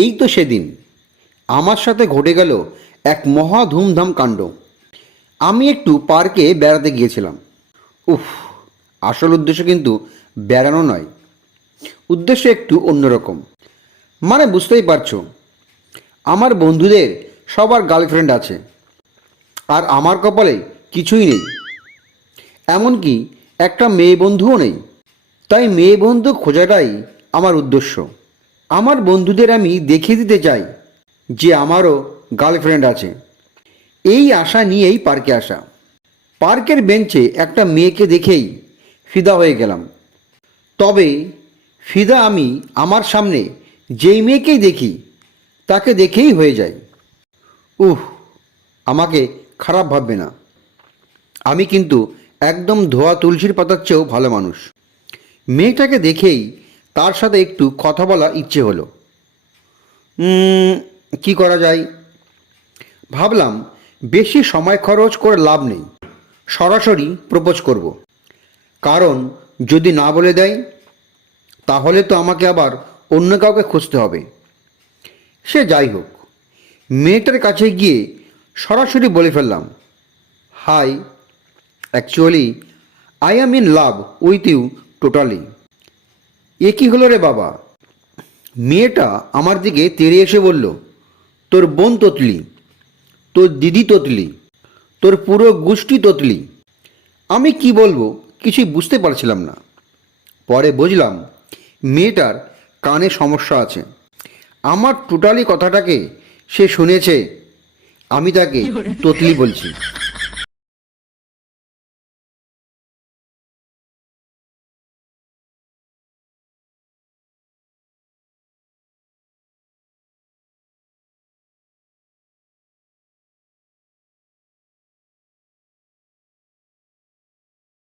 এই তো সেদিন। আমার সাথে ঘটে গেল এক মহা ধুমধাম কাণ্ড। আমি একটু পার্কে বেড়াতে গিয়েছিলাম। উফ, আসল উদ্দেশ্য কিন্তু বেড়ানো নয়। উদ্দেশ্য একটু অন্যরকম। মানে বুঝতেই পারছ, আমার বন্ধুদের সবার গার্লফ্রেন্ড আছে, আর আমার কপালে কিছুই নেই। এমনকি একটা মেয়ে বন্ধুও নেই। তাই মেয়ে বন্ধু খোঁজাটাই আমার উদ্দেশ্য। আমার বন্ধুদের আমি দেখিয়ে দিতে চাই যে আমারও গার্লফ্রেন্ড আছে। এই আশা নিয়েই পার্কে আসা। পার্কের বেঞ্চে একটা মেয়েকে দেখেই ফিদা হয়ে গেলাম। তবে ফিদা আমি আমার সামনে যেই মেয়েকেই দেখি, তাকে দেখেই হয়ে যায় উহ আমাকে খারাপ ভাববে না। আমি কিন্তু একদম ধোয়া তুলসীর পাতার চেয়েও ভালো মানুষ। মেয়েটাকে দেখেই তার সাথে একটু কথা বলা ইচ্ছে হলো। কি করা যায়? ভাবলাম, বেশি সময় খরচ করে লাভ নেই। সরাসরি প্রপোজ করব। কারণ, যদি না বলে দেয়, তাহলে তো আমাকে আবার অন্য কাউকে খুঁজতে হবে। সে যাই হোক, মেয়েটার কাছে গিয়ে সরাসরি বলে ফেললাম, hi actually I am in love with you totally এ কী হলো রে বাবা? মেয়েটা আমার দিকে তেড়ে এসে বলল তোর বোন তোতলি তোর দিদি তোতলি তোর পুরো গোষ্ঠী তোতলি। আমি কি বলব কিছুই বুঝতে পারছিলাম না। পরে বুঝলাম মেয়েটার কানে সমস্যা আছে। আমার টোটালি কথাটাকে সে শুনেছে আমি তাকে তোতলি বলছি।